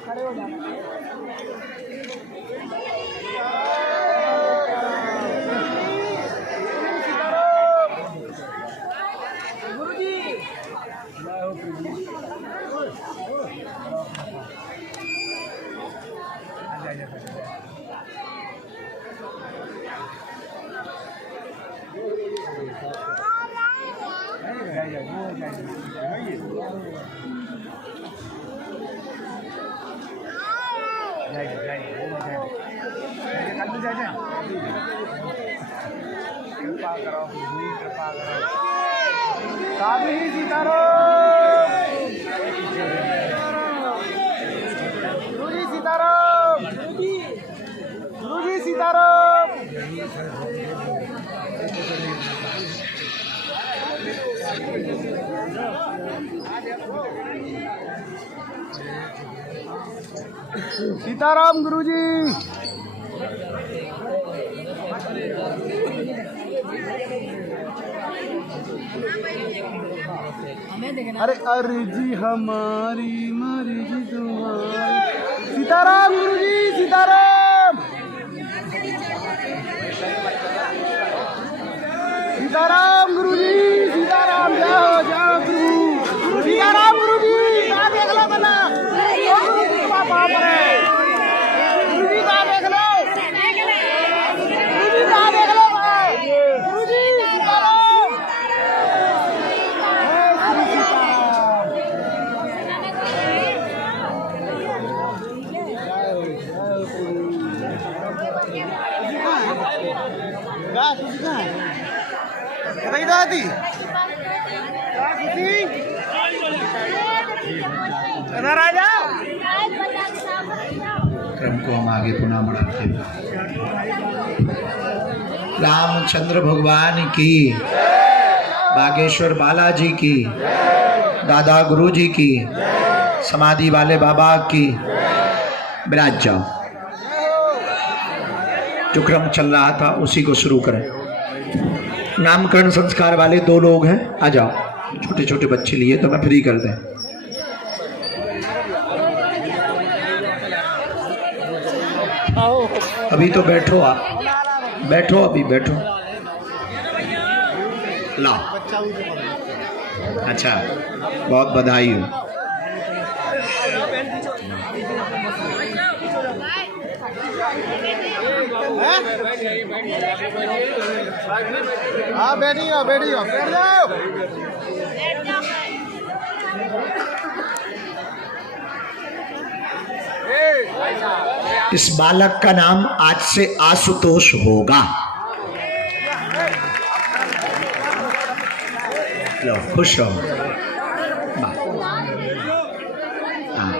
खड़े हो जाना। साधु ही सीताराम, गुरुजी सीताराम, गुरुजी सीताराम। सीताराम गुरुजी। अरे अर्जी हमारी मर्जी तुम्हारी। सीताराम गुरुजी सीताराम, सीताराम गुरुजी सीताराम। जाओ जाओ गुरु, सीताराम गुरुजी। कहाँ देख लो बना बाप रे, गुरुजी कहाँ देख लो, गुरुजी कहाँ देख लो गुरुजी सीताराम। क्रम को हम आगे पुनः बढ़ाते हैं। रामचंद्र भगवान की, बागेश्वर बालाजी की, दादा गुरुजी की, समाधि वाले बाबा की। विराज जाओ। जो क्रम चल रहा था उसी को शुरू करें। नामकरण संस्कार वाले 2 लोग हैं, आ जाओ। छोटे छोटे बच्चे लिए तो मैं फ्री कर दें। अभी तो बैठो, आप बैठो, अभी बैठो। लाओ। अच्छा, बहुत बधाई हो। हाँ बैठिए बैठिए, बैठ जाओ। इस बालक का नाम आज से आशुतोष होगा। लो, खुश हो। हाँ,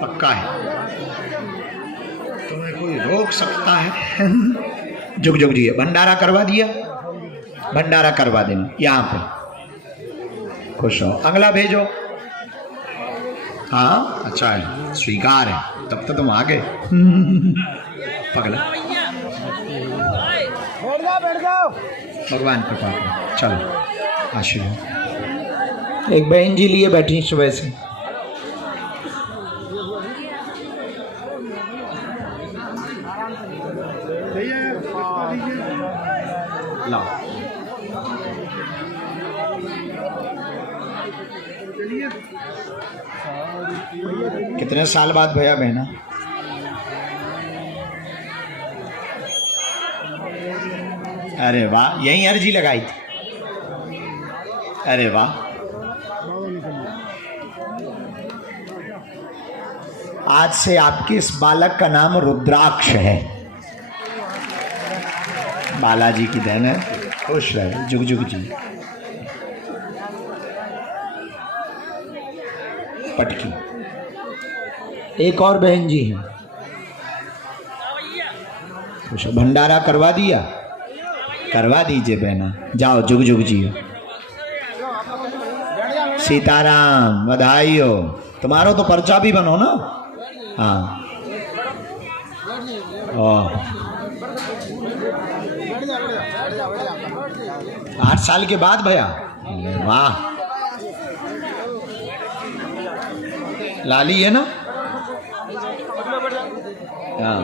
पक्का है। तुम्हें कोई रोक सकता है? जुग जुग जी। भंडारा करवा दिया, भंडारा करवा देना यहाँ पे। खुश हो। अगला भेजो। हाँ अच्छा है, स्वीकार है। तब तो तुम आ गए। पगला, बैठ जाओ। भगवान कृपा करो। चलो आशीर्वाद। एक बहन जी लिए बैठी सुबह से। लाओ। कितने साल बाद भैया बहना? अरे वाह, यही अर्जी लगाई थी। अरे वाह, आज से आपके इस बालक का नाम रुद्राक्ष है। बालाजी की देन है, खुश रहे, जुग जुग जी। पटकी एक और बहन जी हैं, खुश। भंडारा करवा दिया, करवा दीजिए बहना, जाओ जुग जुग जी। सीताराम, बधाई हो। तुम्हारो तो पर्चा भी बनो ना। हाँ, 8 साल के बाद भैया, वाह। लाली है ना। हाँ,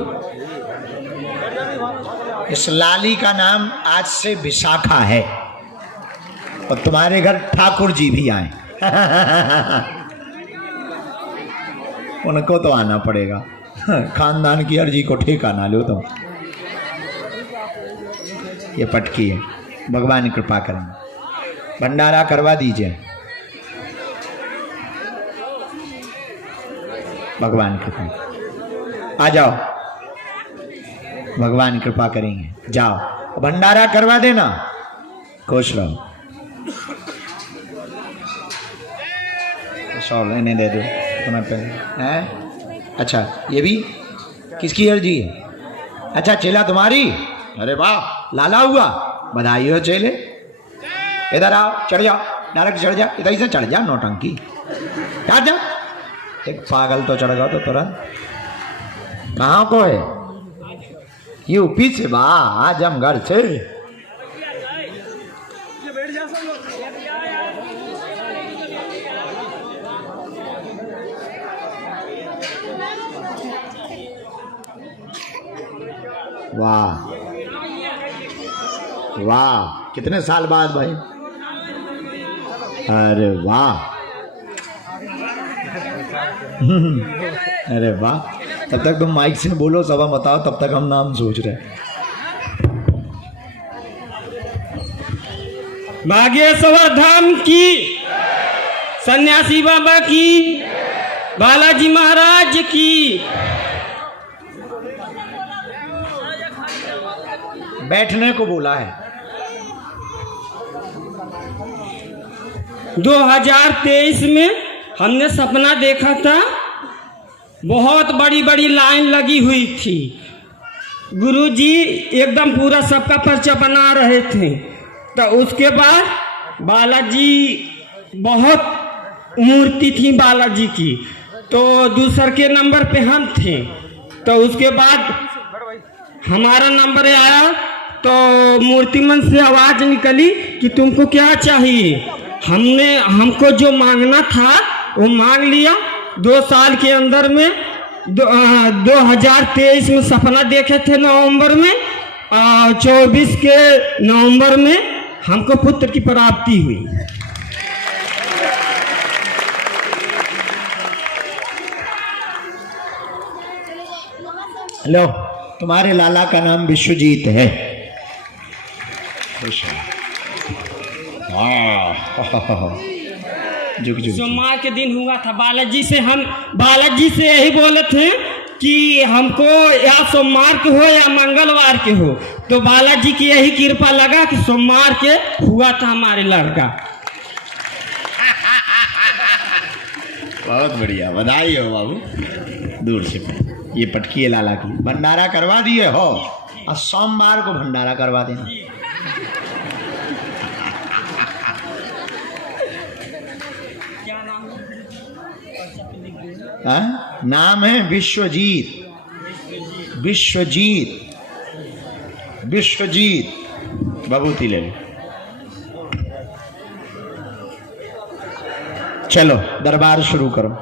इस लाली का नाम आज से विशाखा है। और तुम्हारे घर ठाकुर जी भी आए। उनको तो आना पड़ेगा, खानदान की अर्जी को ठेका ना लो तुम। ये पटकी है, भगवान कृपा करेंगे। भंडारा करवा दीजिए, भगवान कृपा। आ जाओ, भगवान कृपा करेंगे। जाओ भंडारा करवा देना, खुश रहो। शॉल इन्हें दे दो तुम्हें पहले हैं। अच्छा, ये भी किसकी अर्जी है? अच्छा, चेला तुम्हारी। अरे वाह, लाला हुआ, बधाई हो चेले। इधर आओ, चढ़ जाओ, डायरेक्ट चढ़ जा, इधर से चढ़ जा, नौटंकी चढ़ जा। एक पागल तो चढ़ गया तो तुरंत। कहाँ को है? यूपी से। वाह, आजमगढ़ से। वाह वाह, कितने साल बाद भाई। अरे वाह, अरे वाह। तब तक तुम माइक से बोलो, सभा बताओ, तब तक हम नाम सोच रहे। बागेश्वर धाम की, सन्यासी बाबा की, बालाजी महाराज की। बैठने को बोला है। 2023 में हमने सपना देखा था, बहुत बड़ी बड़ी लाइन लगी हुई थी। गुरुजी एकदम पूरा सबका पर्चा बना रहे थे। तो उसके बाद बालाजी, बहुत मूर्ति थी बालाजी की, तो दूसरे के नंबर पे हम थे। तो उसके बाद हमारा नंबर आया, तो मूर्तिमन से आवाज निकली कि तुमको क्या चाहिए। हमको जो मांगना था वो मांग लिया। 2 साल के अंदर में 2023 में सपना देखे थे नवंबर में, 24 के नवंबर में हमको पुत्र की प्राप्ति हुई। लो, तुम्हारे लाला का नाम विश्वजीत है। जुग जुग। सोमवार के दिन हुआ था। बालाजी से यही बोले थे कि हमको या सोमवार के हो या मंगलवार के हो। तो बालाजी की यही कृपा लगा कि सोमवार के हुआ था हमारे लड़का। बहुत बढ़िया, बधाई हो बाबू। दूर से ये पटकी है लाला की। भंडारा करवा दिए हो, और सोमवार को भंडारा करवा देना। क्या नाम है? नाम है विश्वजीत। विश्वजीत, विश्वजीत बबूती ले लो। चलो दरबार शुरू करो।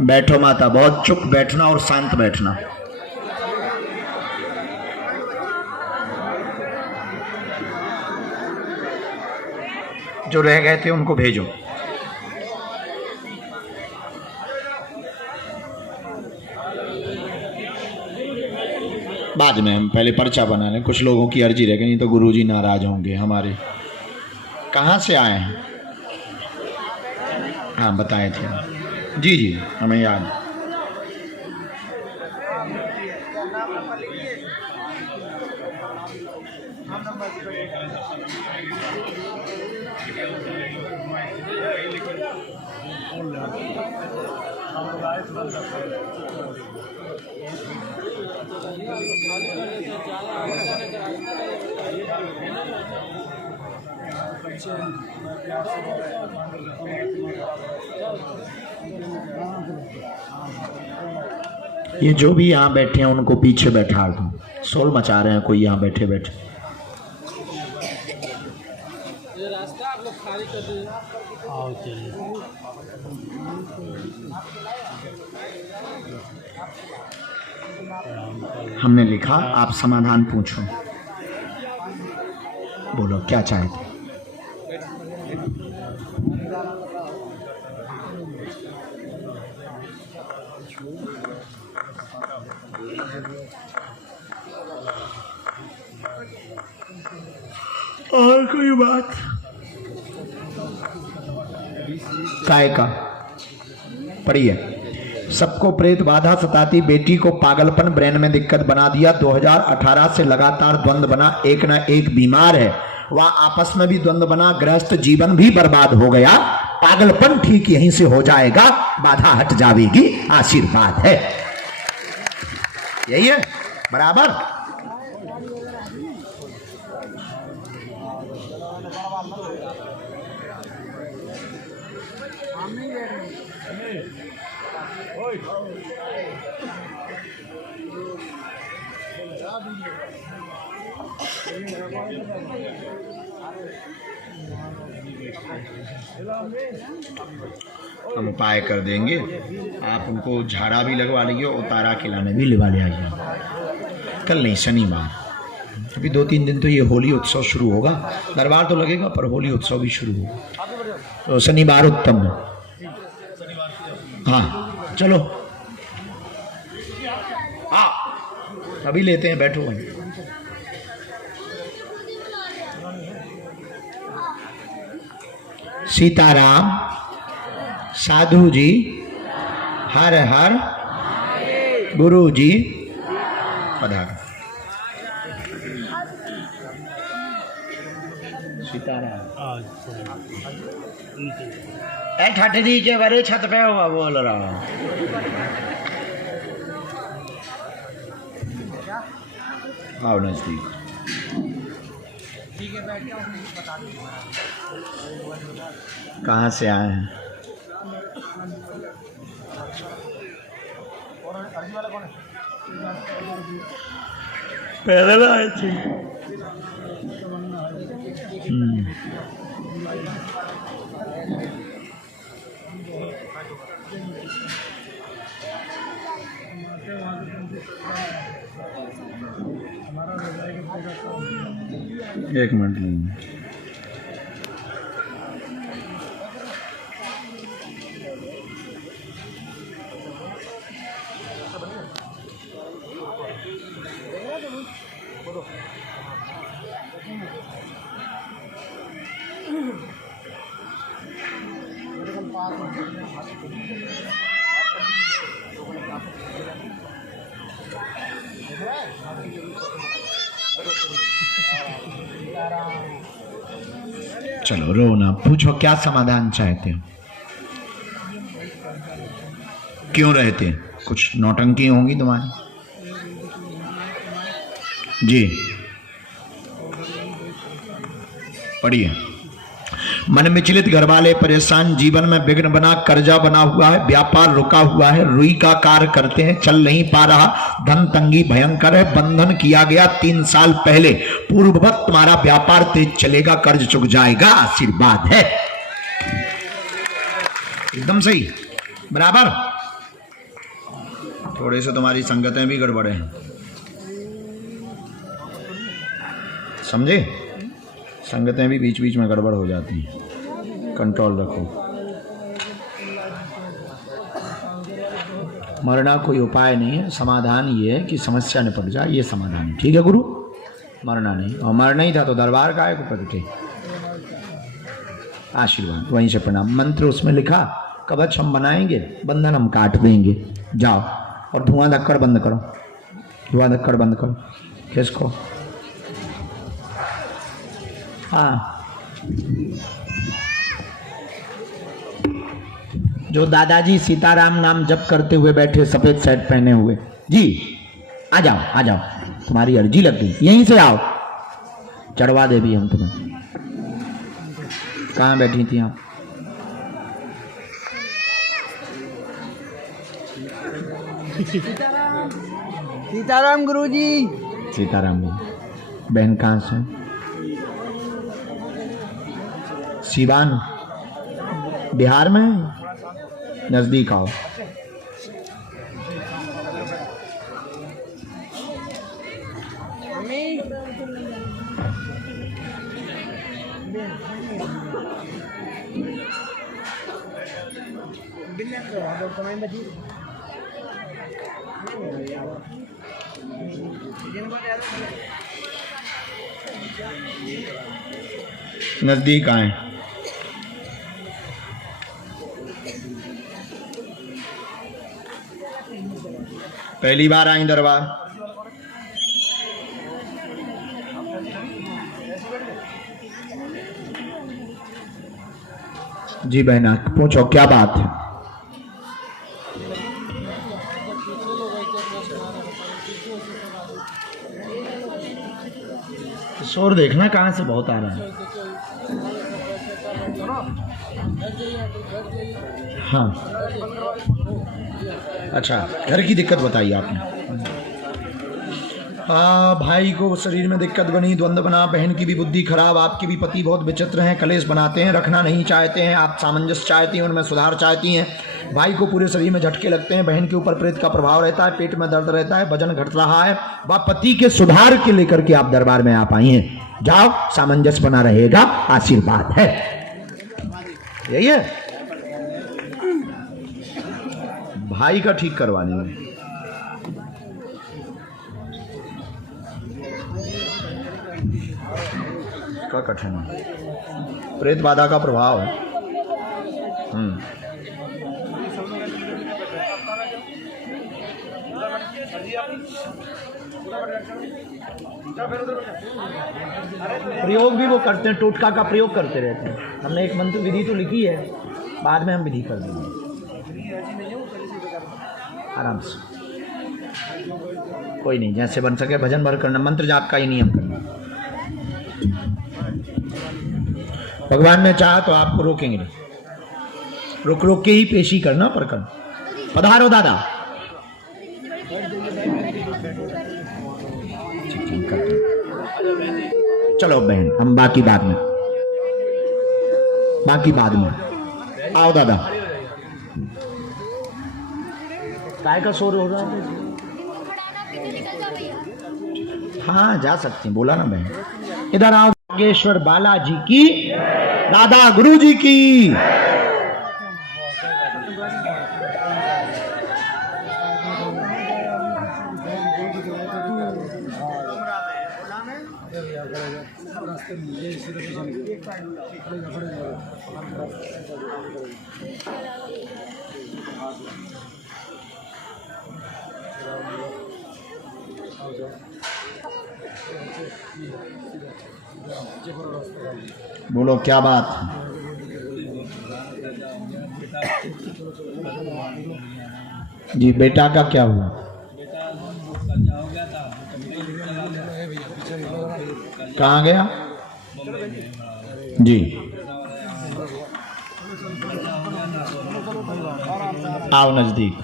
बैठो माता, बहुत चुप बैठना और शांत बैठना। जो रह गए थे उनको भेजो। बाद में हम पहले पर्चा बना लें, कुछ लोगों की अर्जी रह गई, नहीं तो गुरुजी नाराज होंगे हमारे। कहाँ से आए हैं? हाँ बताए थे जी जी, हमें याद। ये जो भी यहाँ बैठे हैं उनको पीछे बैठा दो, शोर मचा रहे हैं कोई यहाँ बैठे बैठे। हमने लिखा, आप समाधान पूछो, बोलो क्या चाहते। और कोई बात? काय का पढ़िए। सबको प्रेत बाधा सताती, बेटी को पागलपन, ब्रेन में दिक्कत बना दिया। 2018 से लगातार द्वंद बना, एक ना एक बीमार है, वह आपस में भी द्वंद बना, गृहस्थ जीवन भी बर्बाद हो गया। पागलपन ठीक यहीं से हो जाएगा, बाधा हट जाएगी, आशीर्वाद है। यही है बराबर। हम उपाय कर देंगे, आप उनको झाड़ा भी लगवा लीजिए, उतारा खिलाने भी लिवा ले आइए। कल नहीं, शनिवार, अभी 2-3 दिन तो ये होली उत्सव शुरू होगा। दरबार तो लगेगा पर होली उत्सव भी शुरू होगा, तो शनिवार उत्तम है। हाँ चलो, हाँ अभी लेते हैं, बैठो भाई। सीताराम साधु जी, हर हर गुरु जी पधारो। सीताराम ठठ दीजिए, बड़े छत पे हुआ बोल रहा हूँ। आओ नजदीक। कहाँ से आए हैं? पैदल आए थे। एक मिनट लेंगे। चलो रो ना, पूछो क्या समाधान चाहते हो? क्यों रहते? कुछ नौटंकी होंगी तुम्हारी। जी पढ़िए। मन विचलित, घर वाले परेशान, जीवन में विघ्न बना, कर्जा बना हुआ है, व्यापार रुका हुआ है, रुई का कार्य करते हैं, चल नहीं पा रहा, धन तंगी भयंकर है, बंधन किया गया 3 साल पहले, पूर्ववत तुम्हारा व्यापार तेज चलेगा, कर्ज चुक जाएगा, आशीर्वाद है। एकदम सही, बराबर। थोड़े से तुम्हारी संगतें भी गड़बड़े हैं, समझे? संगतें भी बीच बीच में गड़बड़ हो जाती हैं, कंट्रोल रखो। मरना कोई उपाय नहीं है, समाधान ये है कि समस्या निपट जाए, ये समाधान है। ठीक है गुरु, मरना नहीं, और मरना ही था तो दरबार का है को प्रगटे। आशीर्वाद वहीं से प्रणाम। मंत्र उसमें लिखा, कवच हम बनाएंगे, बंधन हम काट देंगे। जाओ और धुआं धक्कड़ बंद करो, धुआं धक्कड़ बंद करो। किसको? हाँ, जो दादाजी सीताराम नाम जप करते हुए बैठे, सफेद शर्ट पहने हुए जी, आ जाओ आ जाओ, तुम्हारी अर्जी लग गई, यहीं से आओ, चढ़वा दे भी हम तुम्हें। कहाँ बैठी थी आप? सीताराम गुरुजी। सीताराम जी। बहन कहाँ से? सिवान बिहार में है? नजदीक आओ। नजदीक आए। पहली बार आई दरबार? जी बहना, पूछो क्या बात है? शोर देखना कहाँ से बहुत आ रहा है। हाँ, अच्छा, घर की दिक्कत बताइए आपने। भाई को शरीर में दिक्कत बनी, द्वंद्व बना, बहन की भी बुद्धि खराब, आपके भी पति बहुत विचित्र हैं, कलेश बनाते हैं, रखना नहीं चाहते हैं, आप सामंजस्य चाहती हैं, उनमें सुधार चाहती हैं। भाई को पूरे शरीर में झटके लगते हैं, बहन के ऊपर प्रेत का प्रभाव रहता है, पेट में दर्द रहता है, वजन घट रहा है। वह पति के सुधार के लेकर के आप दरबार में आप आई हैं। जाओ, सामंजस्य बना रहेगा, आशीर्वाद है। यही है भाई का ठीक करवाने में। का कठिन है, प्रेत बाधा का प्रभाव है। प्रयोग भी वो करते हैं, टोटका का प्रयोग करते रहते हैं। हमने एक मंत्र विधि तो लिखी है, बाद में हम विधि कर देंगे आराम से। कोई नहीं, जैसे बन सके भजन भर करना, मंत्र जाप का ही नियम करना। भगवान ने चाहा तो आपको रोकेंगे नहीं, रुक रुक के ही पेशी करना पर करना। पधारो दादा। चलो बहन, हम बाकी बाद में, आओ दादा। काय का शोर हो रहा है? हाँ जा सकती हैं, बोला ना बहन। इधर आओ। नागेश्वर बालाजी की, दादा गुरु जी की। बोलो क्या बात? जी बेटा का क्या हुआ? कहाँ गया? जी आओ नजदीक।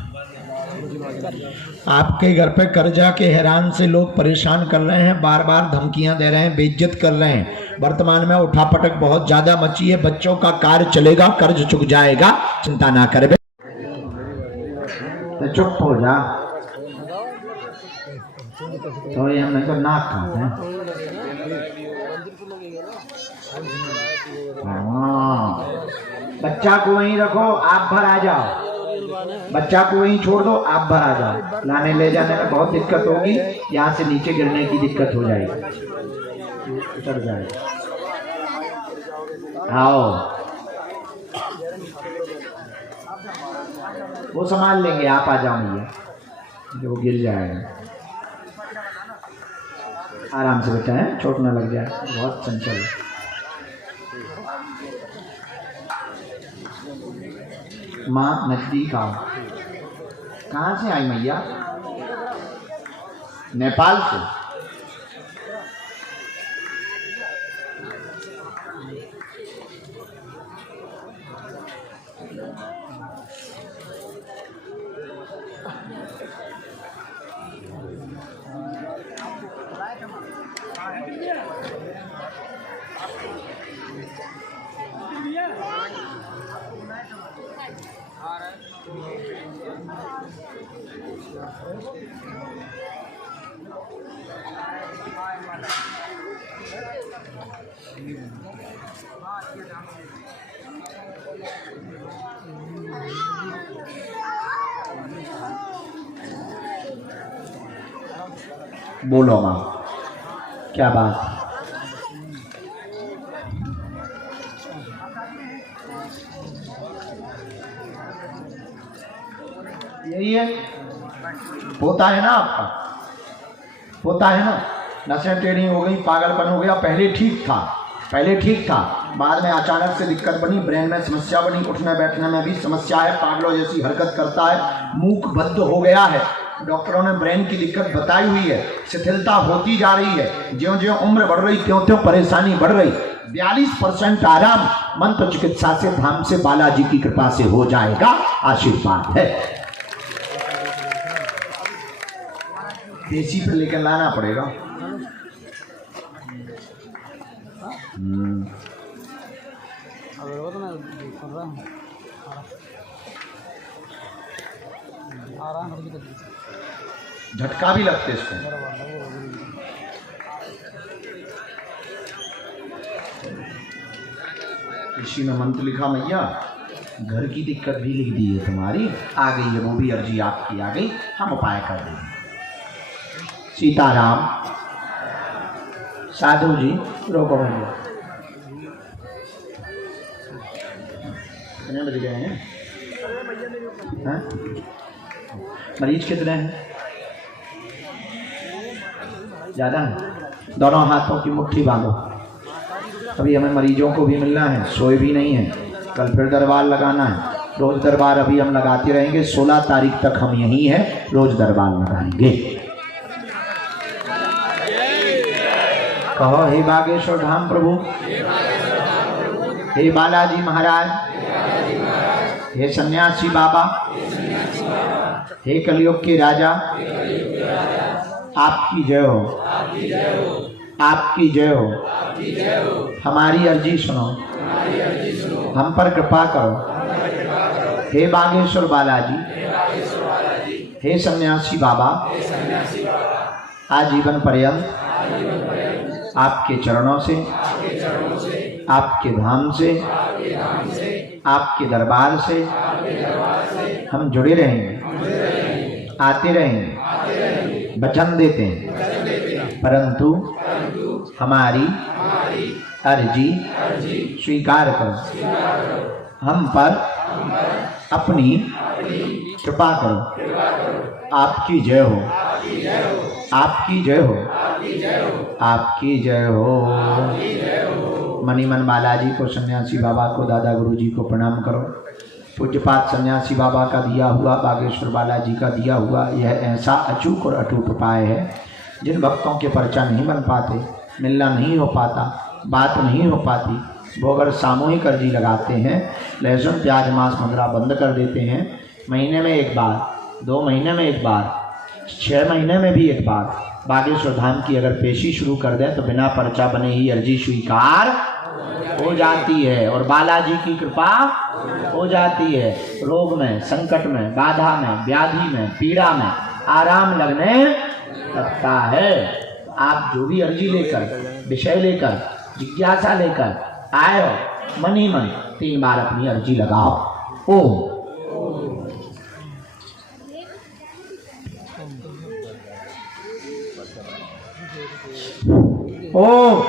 आपके घर पे कर्जा के हैरान से लोग परेशान कर रहे हैं, बार बार धमकियां दे रहे हैं, बेइज्जत कर रहे हैं। वर्तमान में उठापटक बहुत ज्यादा मची है, बच्चों का कार्य चलेगा, कर्ज चुक जाएगा, चिंता ना कर। तो चुप हो जा, तो ये हमने तो नाक खाते हैं। बच्चा को वहीं रखो, आप भर आ जाओ। बच्चा को वहीं छोड़ दो, आप भर आ जाओ। लाने ले जाने में बहुत दिक्कत होगी, यहाँ से नीचे गिरने की दिक्कत हो जाएगी, उतर जाएगा। आओ वो संभाल लेंगे, आप आ जाओ भैया, जो वो गिर जाएगा। आराम से बेटा है, चोट ना लग जाए, बहुत चंचल है। माँ नजदीक आओ। कहाँ से आई मैया? नेपाल से। बोलो माँ, क्या बात? यही है, पोता है ना आपका, पोता है ना। नसें टेढ़ी हो गई, पागलपन हो गया, पहले ठीक था, बाद में अचानक से दिक्कत बनी, ब्रेन में समस्या बनी, उठने बैठने में भी समस्या है, पागलों जैसी हरकत करता है, मूक बद्ध हो गया है। डॉक्टरों ने ब्रेन की दिक्कत बताई हुई है, शिथिलता होती जा रही है, ज्यों-ज्यों उम्र बढ़ रही त्यों-त्यों परेशानी बढ़ रही। 42% आराम मंत्र चिकित्सा से, धाम से, बालाजी की कृपा से हो जाएगा, आशीर्वाद है। देसी पे लेकर लाना पड़ेगा। झटका भी लगते इसको। इसी में मंत्र लिखा मैया, घर की दिक्कत भी लिख दी है तुम्हारी, आ गई है, वो भी अर्जी आपकी आ गई, हम उपाय कर देंगे। सीताराम। साधु जी रोको भैया, कितने बज गए हैं? हाँ? मरीज कितने हैं? ज़्यादा है? दोनों हाथों की मुट्ठी बांधो। अभी हमें मरीजों को भी मिलना है, सोए भी नहीं है, कल फिर दरबार लगाना है। रोज दरबार अभी हम लगाते रहेंगे, 16 तारीख तक हम यहीं हैं, रोज दरबार लगाएंगे। कहो, हे बागेश्वर धाम प्रभु, हे बालाजी महाराज, हे सन्यासी बाबा, हे कलयुग के राजा, आपकी जय हो, आपकी जय हो। हमारी अर्जी सुनो, हम पर कृपा करो। हे बागेश्वर बालाजी, हे सन्यासी बाबा, आजीवन पर्यंत आपके चरणों से, आपके धाम से, आपके दरबार से हम जुड़े रहेंगे, आते रहेंगे, वचन देते हैं, परंतु हमारी अर्जी स्वीकार करो, हम पर अपनी कृपा करो। आपकी जय हो, आपकी जय हो, आपकी जय हो। मणिमन बालाजी को, सन्यासी बाबा को, दादा गुरुजी को प्रणाम करो। पूज्यपात सन्यासी बाबा का दिया हुआ, बागेश्वर बालाजी का दिया हुआ यह ऐसा अचूक और अटूट उपाय है, जिन भक्तों के पर्चा नहीं बन पाते, मिलना नहीं हो पाता, बात नहीं हो पाती, वो अगर सामूहिक अर्जी लगाते हैं, लहसुन प्याज मांस मदिरा बंद कर देते हैं, महीने में एक बार, 2 महीने में एक बार, 6 महीने में भी एक बार बागेश्वर धाम की अगर पेशी शुरू कर दें तो बिना पर्चा बने ही अर्जी स्वीकार हो जाती है और बालाजी की कृपा हो जाती है। रोग में, संकट में, बाधा में, व्याधि में, पीड़ा में आराम लगने लगता है। आप जो भी अर्जी लेकर, विषय लेकर, जिज्ञासा लेकर आए हो, मन ही मन 3 बार अपनी अर्जी लगाओ। ओम ओम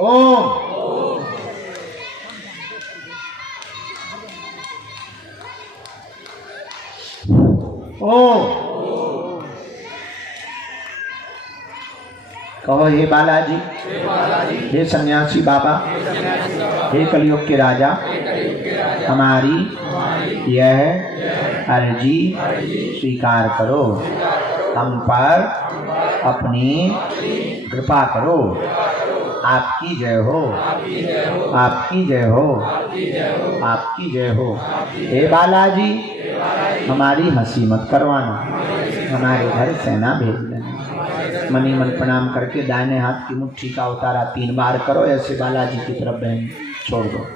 ओम ओम। कहो हे बालाजी, हे सन्यासी बाबा, हे कलयुग के राजा, हमारी यह अर्जी स्वीकार करो, हम पर अपनी कृपा करो। आपकी जय हो, आपकी जय हो, आपकी जय हो। हे बालाजी, हमारी हंसी मत करवाना, हमारे घर सेना भेज देना। मनी मन प्रणाम करके दाहिने हाथ की मुट्ठी का उतारा 3 बार करो, ऐसे बालाजी की तरफ बहन छोड़ दो।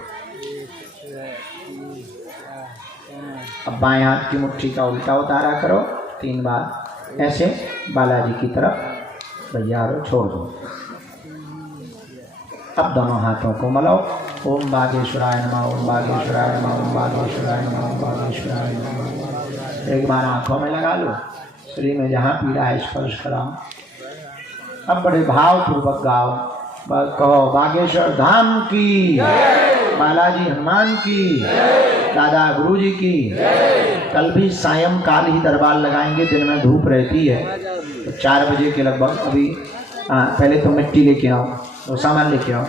अब बाएं हाथ की मुट्ठी का उल्टा उतारा करो 3 बार, ऐसे बालाजी की तरफ भैया छोड़ दो। अब दोनों हाथों को मलाओ। ओम बागेश्वराय नमः, ओम बागेश्वराय नमः, ओम बागेश्वराय नमः, ओम बागेश्वराय नमः। एक बार आंखों में लगा लो, शरीर में जहाँ पीड़ा है स्पर्श कराओ। अब बड़े भाव पूर्वक गाओ, कहो बागेश्वर धाम की, बालाजी हनुमान की, दादा गुरु जी की। कल भी सायंकाल ही दरबार लगाएंगे, दिन में धूप रहती है तो 4 बजे के लगभग। अभी पहले तो मिट्टी लेके आओ, वो सामान लेके आओ,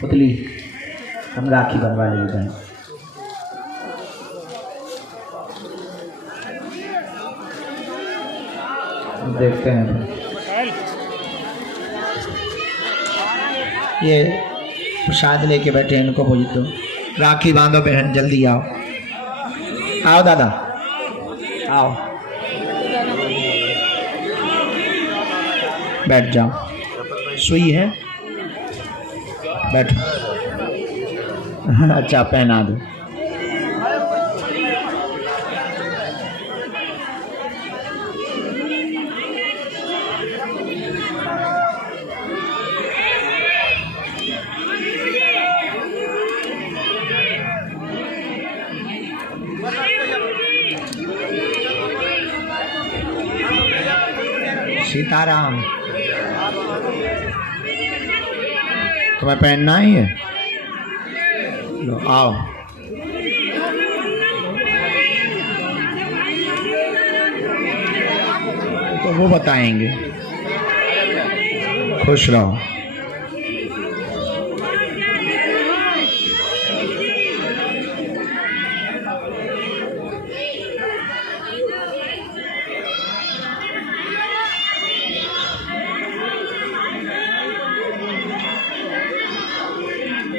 पुतली हम राखी बनवा लेते हैं। देखते हैं ये प्रसाद लेके बैठे हैं, इनको पूछ दो। राखी बांधो बहन, जल्दी आओ, आओ दादा आओ, बैठ जाओ। सुई है, बैठो। अच्छा पहना दो। सीताराम, तुम्हें पहनना ही है, लो आओ। तो वो बताएंगे। खुश रहो।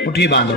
मुट्ठी बांधो।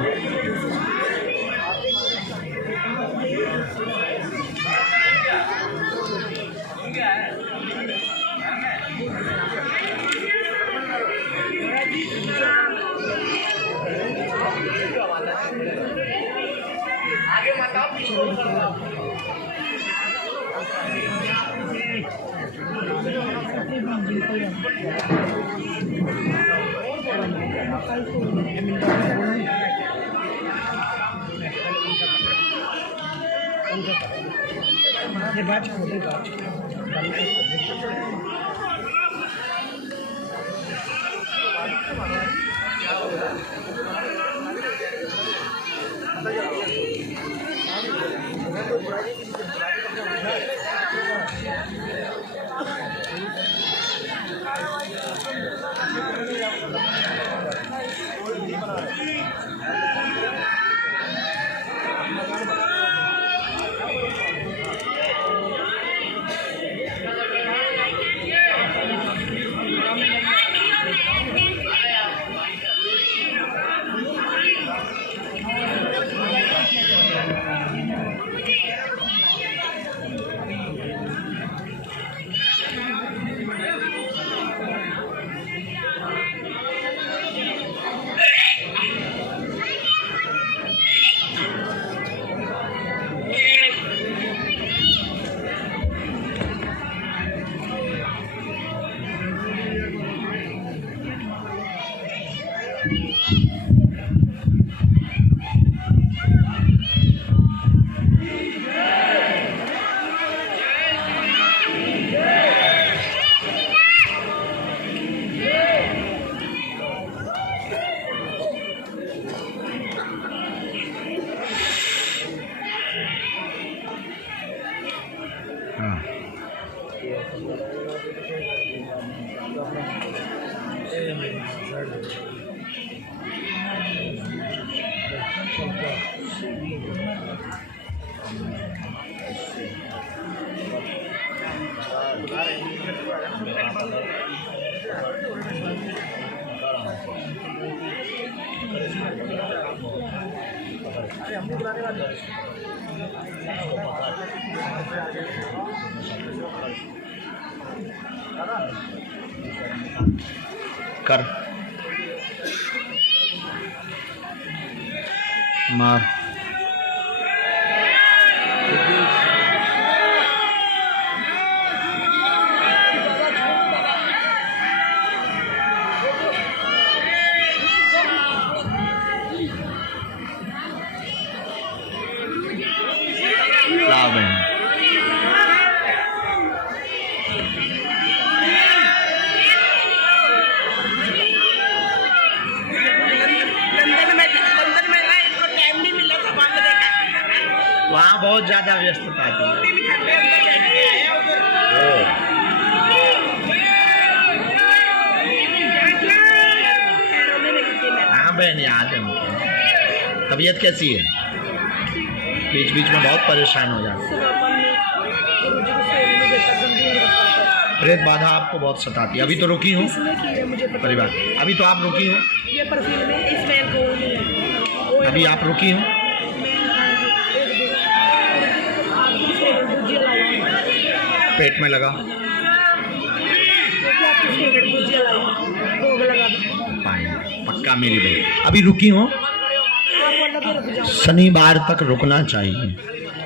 कर मार लाभ है। वहाँ बहुत ज्यादा व्यस्तता थी। हाँ बहन याद है मुझे। तबीयत कैसी है? बीच बीच में बहुत परेशान हो जाती है। प्रेत बाधा आपको बहुत सताती है। अभी तो रुकी हूँ परिवार, अभी तो आप रुकी हो, अभी आप रुकी हो। पेट में लगा पक्का मेरी बहन, अभी रुकी हो। शनिवार तक रुकना चाहिए।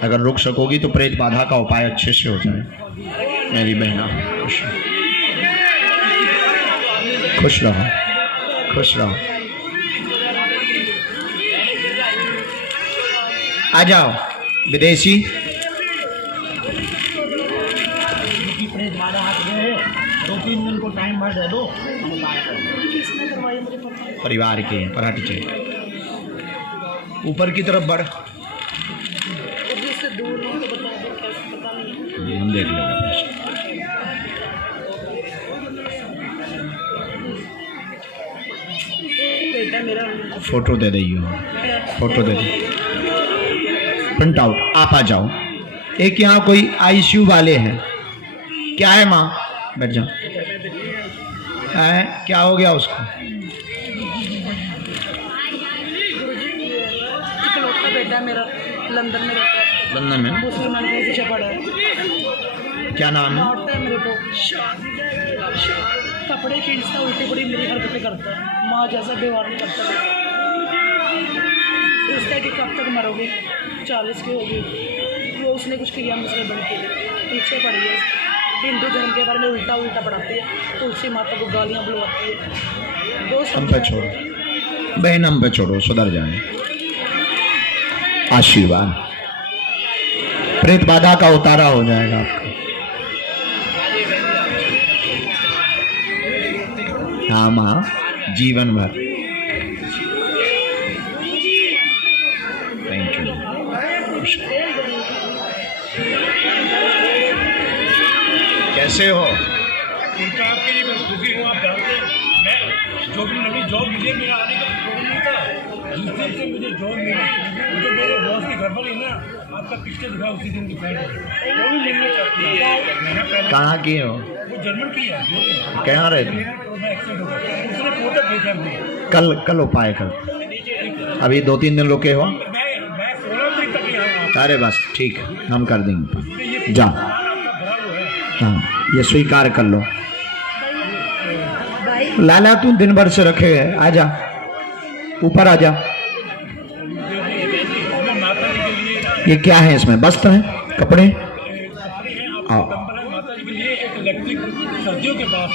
अगर रुक सकोगी तो प्रेत बाधा का उपाय अच्छे से हो जाए मेरी बहना। खुश रहो, खुश रहो। आ जाओ विदेशी। दो तीन दिन को टाइम भर दे दो। परिवार के पराठी चाहिए। ऊपर की तरफ बढ़, हम देख लेंगे। फोटो दे दीजिए, फोटो दे दीजिए, प्रिंट आउट। आप आ जाओ। एक यहाँ कोई आईसीयू वाले हैं। क्या है माँ? बैठ जाओ। क्या हो गया उसको? बेटा मेरा लंदन में रहता है। लंदन में? मुसलमान के पीछे पड़ा है। क्या नाम है? मारता है मेरे को, कपड़े खींचता, उल्टी पड़ी मेरी हरकतें करता है। माँ जैसा व्यवहार नहीं करता। उसका कि कब तक मरोगे, 40 की होगी। वो उसने कुछ किया मुझसे बन के पीछे पड़ी है। हिंदू धर्म के बारे में उल्टा उल्टा पढ़ाती है। तुलसी माता को गालियाँ बुलवाती है। दो हम पे छोड़ो बहन, हम पे छोड़ो, सुधर जाए। आशीर्वाद, प्रेत बाधा का उतारा हो जाएगा आपका। हाँ माँ, जीवन भर। Thank you. कैसे हो? आपके लिए मैं दुखी हूँ। आप जानते हैं मैं जो भी नवी जॉब मिली, मेरा आने का प्रॉब्लम नहीं था। जिस दिन से मुझे जॉब मिली, जो मेरे बॉस की घर पर ही ना आपका पिक्चर दिखा, उसी दिन की फ्लाइट वो भी लेने चाहती है। कहाँ की हो? वो जर्मन की है। कहाँ रहते? मैं एक्सीडेंट हो गया, उसने फोटो भेजा मुझे। कल उपाय कर। अभी 2-3 दिन रुके हो? मैं 16 तारीख तक यहाँ हूँ। अरे बस ठीक है, हम कर देंगे। जा, हाँ ये स्वीकार कर लो। लाला तू दिन भर से रखे है, आजा ऊपर आजा। ये क्या है इसमें? वस्त्र है, कपड़े? आओ। माता जी के लिए एक इलेक्ट्रिक सर्दियों के बाद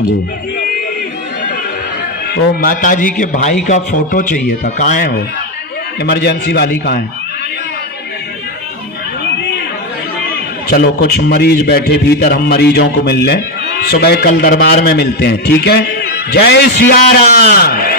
जी। तो माता जी के भाई का फोटो चाहिए था, कहाँ है वो? इमरजेंसी वाली कहाँ है? चलो कुछ मरीज बैठे भीतर, हम मरीजों को मिल लें। सुबह कल दरबार में मिलते हैं, ठीक है? जय सिया राम।